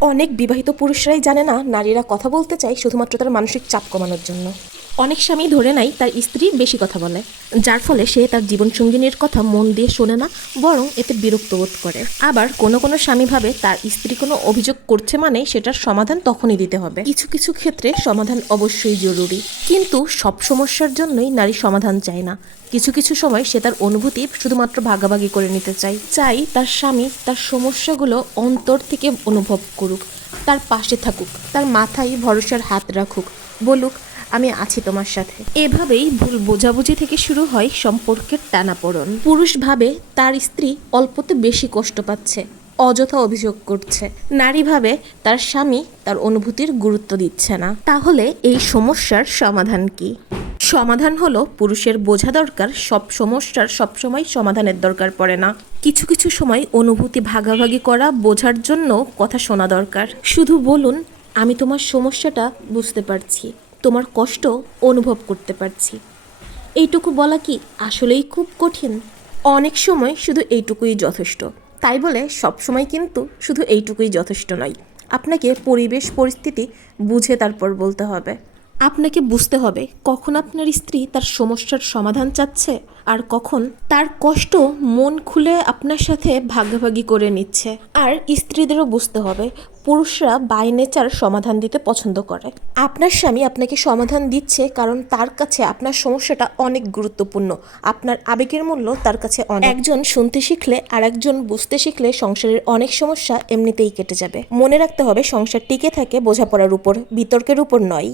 অনেক বিবাহিত পুরুষরাই জানে না নারীরা কথা বলতে চায় শুধুমাত্র তার মানসিক চাপ কমানোর জন্য। অনেক স্বামী ধরে নাই তার স্ত্রী বেশি কথা বলে। যার ফলে সে তার জীবনসঙ্গিনীর কথা মন দিয়ে শোনে না, বরং এতে বিরক্ত বোধ করে। আবার কোনো কোনো স্বামী ভাবে তার স্ত্রী কোনো অভিযোগ করছে মানে সেটার সমাধান তখনই দিতে হবে। কিছু কিছু ক্ষেত্রে সমাধান অবশ্যই জরুরি। কিন্তু সব সমস্যার জন্যই নারী সমাধান চায় না। কিছু কিছু সময় সে তার অনুভূতি শুধুমাত্র ভাগাভাগি করে নিতে চায়। চাই তার স্বামী তার সমস্যাগুলো অন্তর থেকে অনুভব করুক, তার পাশে থাকুক, তার মাথায় ভরসার হাত রাখুক, বলুক আমি আছি তোমার সাথে। এভাবেই ভুল বোঝাবুঝি থেকে শুরু হয় সম্পর্কের টানাপোড়ন। পুরুষ ভাবে তার স্ত্রী অল্পতে বেশি কষ্ট পাচ্ছে, অযথা অভিযোগ করছে। নারীভাবে তার স্বামী তার অনুভূতির গুরুত্ব দিচ্ছে না। তাহলে এই সমস্যার সমাধান কি? সমাধান হলো পুরুষের বোঝা দরকার, সব সমস্যার সবসময় সমাধানের দরকার পড়ে না। কিছু কিছু সময় অনুভূতি ভাগাভাগি করা বোঝার জন্য কথা শোনা দরকার। শুধু বলুন, আমি তোমার সমস্যাটা বুঝতে পারছি। তোমার কষ্ট অনুভব করতে পারছি। এইটুকু বলা কি আসলেই খুব কঠিন? অনেক সময় শুধু এইটুকুই যথেষ্ট। তাই বলে সব সময় কিন্তু শুধু এইটুকুই যথেষ্ট নয়। আপনাকে পরিবেশ, পরিস্থিতি বুঝে তারপর বলতে হবে। আপনাকে বুঝতে হবে কখন আপনার স্ত্রী তার সমস্যার সমাধান চাচ্ছে আর কখন তার কষ্ট মন খুলে আপনার সাথে ভাগাভাগি করে নিচ্ছে। আর স্ত্রীদেরও বুঝতে হবে পুরুষরা বাই নেচার সমাধান দিতে পছন্দ করে। আপনার স্বামী আপনাকে সমাধান দিচ্ছে কারণ তার কাছে আপনার সমস্যাটা অনেক গুরুত্বপূর্ণ। আপনার আবেগের মূল্য তার কাছে অনেক। একজন শুনতে শিখলে আর একজন বুঝতে শিখলে সংসারের অনেক সমস্যা এমনিতেই কেটে যাবে। মনে রাখতে হবে সংসার টিকে থাকে বোঝাপড়ার উপর, বিতর্কের উপর নয়।